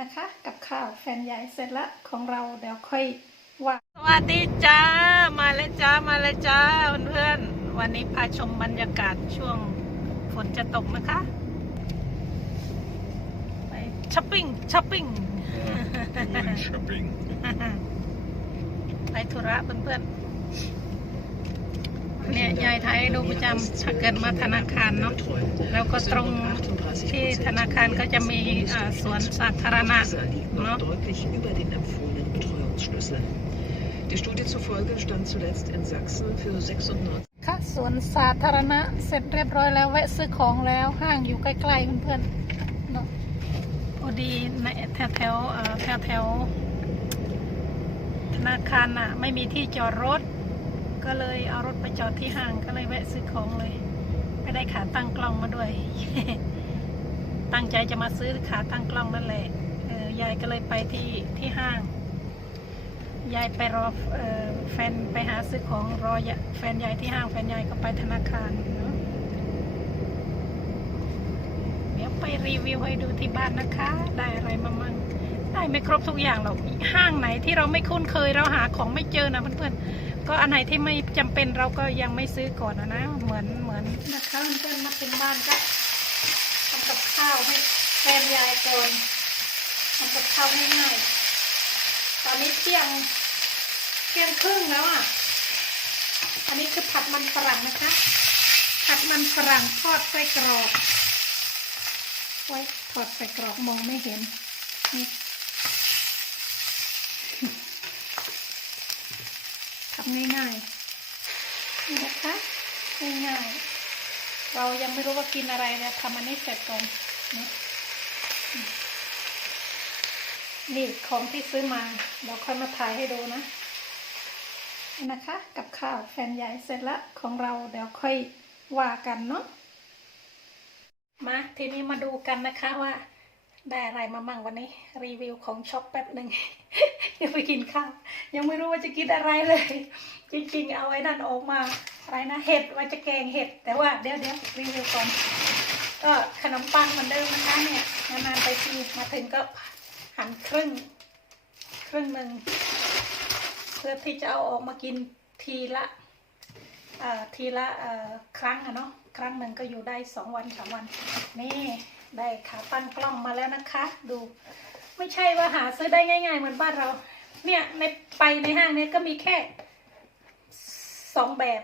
นะคะ กับข้าวแฟนใหญ่เสร็จละของเราเดี๋ยวค่อยว่าสวัสดีจ้ามาแล้วจ้ามาแล้วจ้าเพื่อนๆวันนี้พาชมบรรยากาศช่วงฝนจะตกนะคะไปช้อปปิ้งช้อปปิ้ง Doing shopping. ไปธุระเพื่อนๆ เนี่ยยายไทยดูประจำถ้าเกิดมาธนาคารเนาะแล้วก็ตรงที่ธนาคารก็จะมีอ่าสวนสาธารณะ liegen เนาะ noch deutlich über den empfohlenen Betreuungsschlüssel. Die Studie zufolge stand zuletzt in Sachsen für 96 ค่ะสวนสาธารณะเสร็จเรียบร้อยแล้วแวะซื้อของแล้วห้างอยู่ใกล้ๆเพื่อนๆเนาะพอดีในแถวแถวๆเอ่อแถวแถวๆธนาคารน่ะ ไม่มีที่จอดรถ ก็เลยเอารถไปจอดที่ห้างก็เลยแวะซื้อของเลยไม่ได้ขาตั้งกล้องมาด้วย ตั้งใจจะมาซื้อขาตั้งกล้องนั่นแหละยายก็เลยไปที่ที่ห้าง ยายไปรออแฟนไปหาซื้อของรอแฟนยายที่ห้างแฟนยายก็ไปธนาคารเนาะเดี๋ยวไปรีวิวให้ดูที่บ้านนะคะ ได้อะไรมามั่ง ได้ไม่ครบทุกอย่างหรอกห้างไหนที่เราไม่คุ้นเคยเราหาของไม่เจอนะเพื่อนๆก็อันไหนที่ไม่จำเป็นเราก็ยังไม่ซื้อก่อนนะนะเหมือนเหมือนนะคะเพื่อนๆมาถึงบ้านก็ทำกับข้าวให้แฟนยายก่อนทำกับข้าวง่ายๆตอนนี้เที่ยงเที่ยงครึ่งแล้วอะอันนี้คือผัดมันฝรั่งนะคะ ผัดมันฝรั่งทอดไส้กรอบไว้ทอดไส้กรอบมองไม่เห็นนี่ทำ ง่ายๆนี่นะคะง่ายๆเรายังไม่รู้ว่ากินอะไรเลยทำอันนี้เสร็จก่อนนะนี่ของที่ซื้อมาเดี๋ยวค่อยมาถ่ายให้ดูนะนะคะ กับข้าวแฟนใหญ่เสร็จละของเราเดี๋ยวค่อยว่ากันเนาะมาทีนี้มาดูกันนะคะว่า ได้อะไรมามั่งวันนี้ รีวิวของช็อปแป๊บหนึ่งยังไปกินข้าวยังไม่รู้ว่าจะกินอะไรเลย จริงๆ เอาไอ้นั่นออกมาอะไรนะเห็ดว่าจะแกงเห็ด แต่ว่าเดี๋ยวเดี๋ยวรีวิวก่อนก็ขนมปังเหมือนเดิมนะคะเนี่ยนานๆไปทีมาถึงก็หั่นครึ่งครึ่งหนึ่งเพื่อที่จะเอาออกมากินทีละทีละครั้งอะเนาะครั้งหนึ่งก็อยู่ได้สองวันสามวันนี่ ได้ขาตั้งกล้องมาแล้วนะคะ ดู ไม่ใช่ว่าหาซื้อได้ง่าย ๆ เหมือนบ้านเรา เนี่ยในไปในห้างเนี่ยก็มีแค่สองแบบ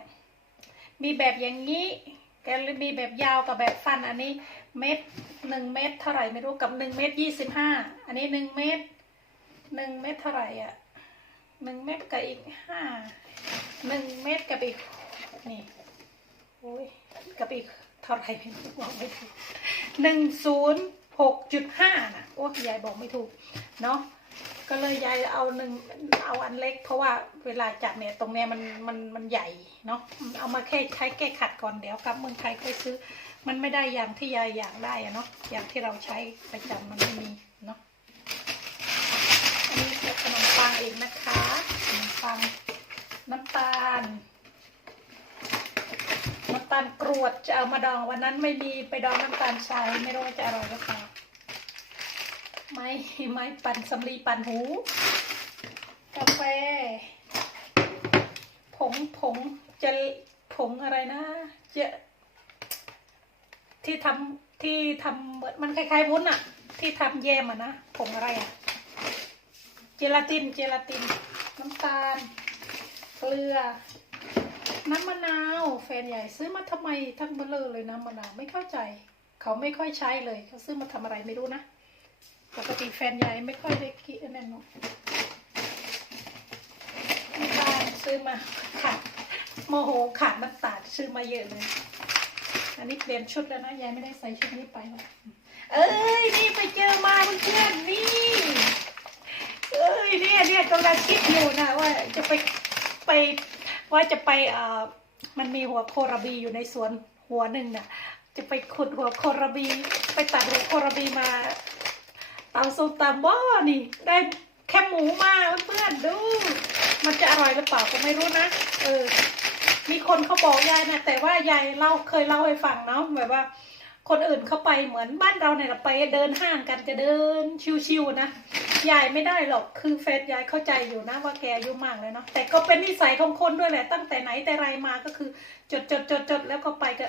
มีแบบอย่างนี้แกมีแบบยาวกับแบบสั้นอันนี้เม็ดหนึ่งเม็ดเท่าไหร่ไม่รู้กับหนึ่งเม็ดยี่สิบห้าอันนี้หนึ่งเม็ดหนึ่งเม็ดเท่าไหร่อะหนึ่งเม็ดกับอีกห้าหนึ่งเม็ดกับอีกนี่โอ้ยกับอีก ท่าไหร่ไม่รู้บอกไม่ถูกหนึ่งศูนย์หกจุดห้าน่ะโอ้ยายบอกไม่ถูกเนาะก็เลยยายเอาหนึ่งเอาอันเล็ก เพราะว่าเวลาจับเนี่ยตรงเนี้ยมันมันมันใหญ่เนาะเอามาแค่ใช้แก้ขัดก่อนเดี๋ยวกลับเมืองไทยค่อยซื้อ มันไม่ได้อย่างที่ยายอยากได้อะเนาะอย่างที่เราใช้ประจำมันไม่มีเนาะอันนี้คือขนมปังเองนะคะขนมปังน้ำตาล รวดจะเอามาดองวันนั้นไม่มีไปดองน้ำตาลทรายไม่รู้ว่าจะอร่อยหรือเปล่าไม้ไม้ปั่นสำลีปั่นหู กาแฟ ผงผงจะผงอะไรนะจะที่ทำที่ทำเหมือนมันคล้ายๆวุ้นอะที่ทำแยมอะนะผงอะไรอะเจลาตินเจลาตินน้ำตาลเกลือ น้ำมะนาวแฟนใหญ่ซื้อมาทำไมทั้งเบลอเลยน้ำมะนาวไม่เข้าใจ เขาไม่ค่อยใช้เลยเขาซื้อมาทำอะไรไม่รู้นะปกติแฟนยายไม่ค่อยได้กินอันนั่นเนาะไม่ได้ซื้อมาขาดโมโหขาดน้ำตาลซื้อมาเยอะเลยอันนี้เปลี่ยนชุดแล้วนะยายไม่ได้ใส่ชุดนี้ไปหรอกเอ้ยนี่ไปเจอมาเพื่อนนี่เอ้ยเนี่ยเนี่ยกำลังคิดอยู่นะว่าจะไปไป ว่าจะไปเอ่อมันมีหัวโคราบีอยู่ในสวนหัวหนึ่งน่ะ จะไปขุดหัวโคราบี ไปตัดหัวโคราบีมาตำส้มตำว่านี่ ได้แค่หมูมาเพื่อนดู มันจะอร่อยหรือเปล่าก็ไม่รู้นะ เออ มีคนเขาบอกยายนะแต่ว่ายายเล่าเคยเล่าให้ฟังเนาะแบบว่า คนอื่นเขาไปเหมือนบ้านเราเนี่ยเราไปเดินห้างกันจะเดินชิวๆนะยายไม่ได้หรอกคือแฟนยายเข้าใจอยู่นะว่าแกอายุมากเลยเนาะแต่ก็เป็นนิสัยของคนด้วยแหละตั้งแต่ไหนแต่ไรมาก็คือ จดจดจดจดแล้วก็ไปก็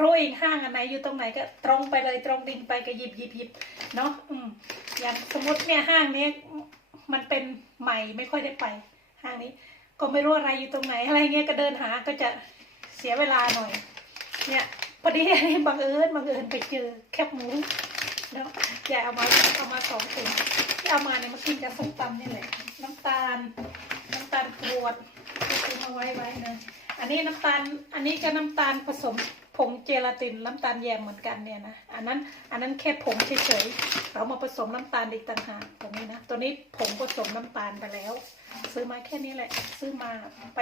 รู้เองห้างอันไหนอยู่ตรงไหนก็ตรงไปเลยตรงดิ่งไปก็หยิบหยิบหยิบเนาะอืมอย่างสมมติเนี่ยห้างนี้มันเป็นใหม่ไม่ค่อยได้ไป ห้างนี้ ก็ไม่รู้อะไรอยู่ตรงไหนอะไรเงี้ยก็เดินหาก็จะเสียเวลาหน่อย เนี่ย อดีบังเอิญบังเอิญไปเจอแคบหมูแล้วยายเอามาเอามาสองถุงที่เอามาเนี่ยมากินกับส้มตำนี่แหละ น้ำตาล น้ำตาลกรวดที่ซื้อมาไว้ไว้นะอันนี้น้ำตาลอันนี้ก็น้ำตาลผสมผงเจลาตินน้ำตาลแยมเหมือนกันเนี่ยนะอันนั้นอันนั้นแค่ผงเฉยๆเรามาผสมน้ำตาลอีกต่างหากตรงนี้นะตัวนี้ผงผสมน้ำตาลไปแล้ว ซื้อมาแค่นี้แหละ ซื้อมาไป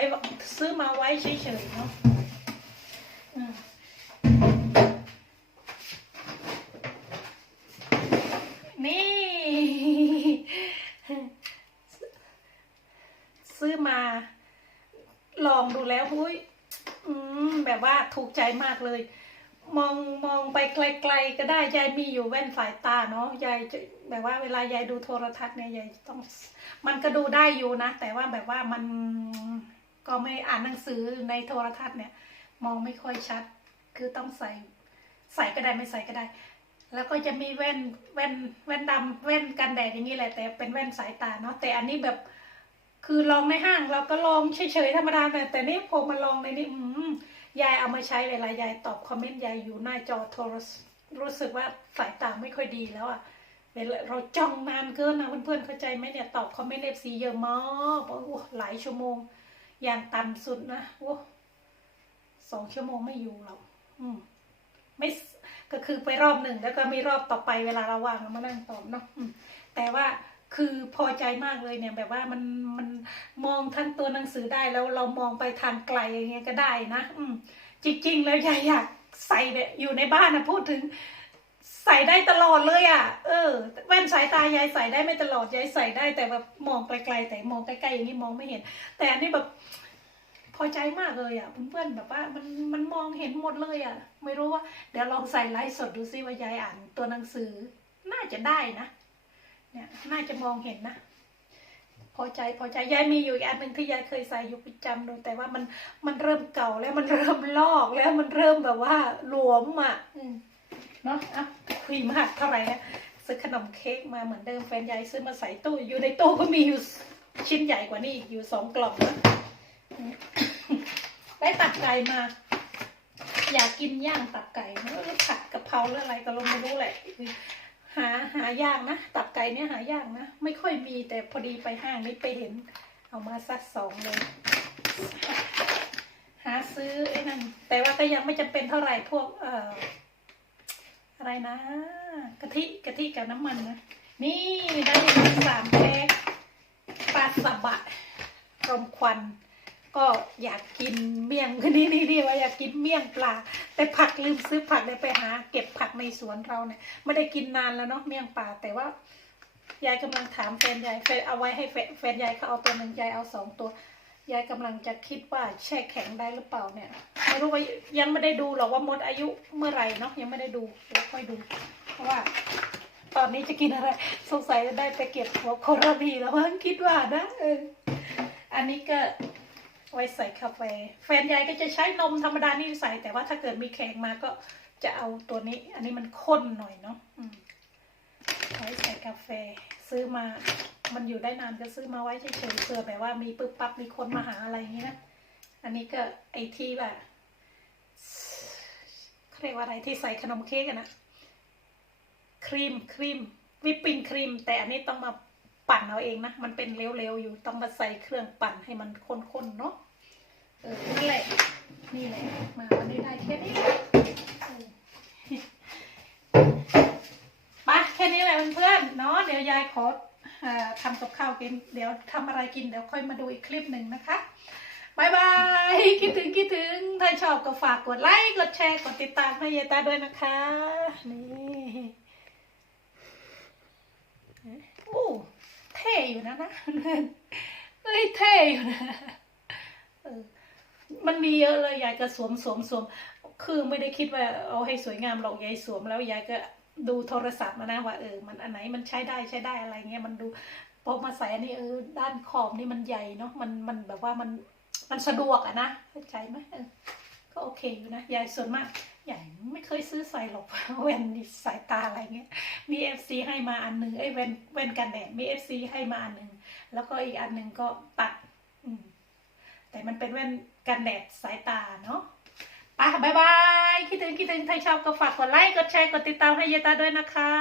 ซื้อมาไว้เฉยๆเนาะอืมนี่ ซื้อมา ลองดูแล้วหุ้ยอืม แบบว่า ถูกใจมากเลย มองมองไปไกล ๆ ก็ได้ยายมีอยู่แว่นสายตาเนาะยายแบบว่าเวลายายดูโทรทัศน์เนี่ยยายต้อง มันก็ดูได้อยู่นะ แต่ว่าแบบว่ามันก็ไม่อ่านหนังสือในโทรทัศน์เนี่ย มองไม่ค่อยชัด คือต้องใส่ใส่ก็ได้ไม่ใส่ก็ได้ แล้วก็จะมีแว่นแว่นแว่นดำแว่นกันแดดอย่างนี้แหละ แต่เป็นแว่นสายตาเนาะแต่อันนี้แบบคือลองในห้างเราก็ลองเฉยๆธรรมดาแต่แต่นี่พอมาลองในนี้อืม ยายเอามาใช้เวลายายตอบคอมเมนต์ยายอยู่หน้าจอโทรศรู้สึกว่าสายตาไม่ค่อยดีแล้วอะเวลาเราจ้องนานเกินนะเพื่อนๆเข้าใจไหมเนี่ยตอบคอมเมนต์เอฟซีเยอะมากโอ้โหหลายชั่วโมง อย่างต่ำสุดนะโอ้สองชั่วโมงไม่อยู่หรอกอืมไม่ก็คือไปรอบหนึ่งแล้วก็มีรอบต่อไปเวลาเราว่างเรามานั่งตอบเนาะแต่ว่า คือพอใจมากเลยเนี่ยแบบว่ามันมันมองทั้งตัวหนังสือได้แล้วเรามองไปทางไกลอย่างเงี้ยก็ได้นะ อืม จริง ๆ แล้วยายอยากใส่แบบอยู่ในบ้านนะพูดถึงใส่ได้ตลอดเลยอะ เออ แว่นสายตายายใส่ได้ไม่ตลอดยายใส่ได้แต่แบบมองไกลๆแต่มองใกล้ๆอย่างนี้มองไม่เห็น แต่อันนี้แบบพอใจมากเลยอะเพื่อนๆแบบว่ามันมันมองเห็นหมดเลยอะ ไม่รู้ว่า เดี๋ยวลองใส่ไลฟ์สดดูซิว่ายายอ่านตัวหนังสือ น่าจะได้นะ เนี่ยน่าจะมองเห็นนะ พอใจพอใจยายมีอยู่อันหนึ่งที่ยายเคยใส่อยู่ประจำดูแต่ว่ามันมันเริ่มเก่าแล้วมันเริ่มลอกแล้วมันเริ่มแบบว่าหลวมอะเนาะอะคุยมากเท่าไหร่นะซื้อขนมเค้กมาเหมือนเดิมแฟนยายซื้อมาใส่ตู้อยู่ในตู้ก็มีอยู่ชิ้นใหญ่กว่านี้อีกอยู่สองกล่องได้ตับไก่มา อยากกินย่างตับไก่ไม่รู้ผัดกะเพราหรืออะไรก็ลงไม่รู้แหละ หาหายากนะ ตับไก่เนี่ยหายากนะ ไม่ค่อยมีแต่พอดีไปห้างนี้ไปเห็น เอามาสักสองเลย หาซื้อไอ้นั่นแต่ว่าก็ยังไม่จำเป็นเท่าไหร่พวกเอ่ออะไรนะกะทิกะทิกับน้ำมันนะนี่ได้มาสามแพ็คปลาสบะรมควัน ก็อยากกินเมี่ยงนี่นี่นี่ว่าอยากกินเมี่ยงปลา แต่ผักลืมซื้อผักเลยไปหา เก็บผักในสวนเราเนี่ยไม่ได้กินนานแล้วเนาะเมี่ยงปลาแต่ว่ายายกำลังถามแฟนยายแฟนเอาไว้ให้แฟนยายเขาเอาตัวหนึ่งยายเอาสองตัวยายกำลังจะคิดว่าแช่แข็งได้หรือเปล่าเนี่ยไม่รู้ว่ายังไม่ได้ดูหรอกว่าหมดอายุเมื่อไหร่เนาะยังไม่ได้ดูเดี๋ยวค่อยดู เพราะว่า ตอนนี้จะกินอะไร สงสัยจะได้ไปเก็บหัวโคราบีแล้วมั้งคิดว่านะเอออันนี้ก็ ไว้ใส่กาแฟ แฟนยายก็จะใช้นมธรรมดานี่ใส่ แต่ว่าถ้าเกิดมีแขกมาก็จะเอาตัวนี้ อันนี้มันข้นหน่อยเนาะไว้ใส่กาแฟ ซื้อมา มันอยู่ได้นานก็ซื้อมาไว้เฉยๆเผื่อแบบว่ามีปึ๊บปั๊บมีคนมาหาอะไรอย่างนี้นะ อันนี้ก็ไอที่แบบเขาเรียกว่าอะไรที่ใส่ขนมเค้กอะนะครีมครีมวิปปิ้งครีม แต่อันนี้ต้องมาปั่นเอาเองนะ มันเป็นเร็วๆอยู่ต้องมาใส่เครื่องปั่นให้มันข้นๆเนาะ เออนั่นแหละ นี่แหละ มาวันนี้ได้แค่นี้เออไปแค่นี้แหละเพื่อนๆเนาะเดี๋ยวยายขอทำกับข้าวกิน เดี๋ยวทำอะไรกินเดี๋ยวค่อยมาดูอีกคลิปหนึ่งนะคะบายบาย คิดถึงคิดถึง ถ้าชอบก็ฝากกดไลค์ กดแชร์ กดติดตามให้ยายตาด้วยนะคะ นี่โอ้เท่อยู่นะนะเฮ้ยเท่อยู่นะ มันมีเยอะเลยยายกจะสวมสวมสวมคือไม่ได้คิดว่าเอาให้สวยงามหรอกยายสวมแล้วยายก็ดูโทรศัพท์มานะว่าเออมันอันไหนมันใช้ได้ใช้ได้อะไรเงี้ยมันดูพอมาใส่อันนี้เออด้านขอบนี่มันใหญ่เนาะมันมันแบบว่ามันมันสะดวกอะนะเข้าใจไหมเออก็โอเคอยู่นะยายส่วนมากยายไม่เคยซื้อใส่หรอกแว่นสายตาอะไรเงี้ยมีเอฟซีให้มาอันหนึ่งไอ้แว่นแว่นกันแดดมีเอฟซีให้มาอันหนึ่งแล้วก็อีกอันหนึ่งก็ตัดอืม แต่มันเป็นแว่นกันแดดสายตาเนาะไปบายบาย คิดถึงคิดถึงใครชอบก็ฝากกดไลค์ กดแชร์ กดติดตามให้เยตาด้วยนะคะ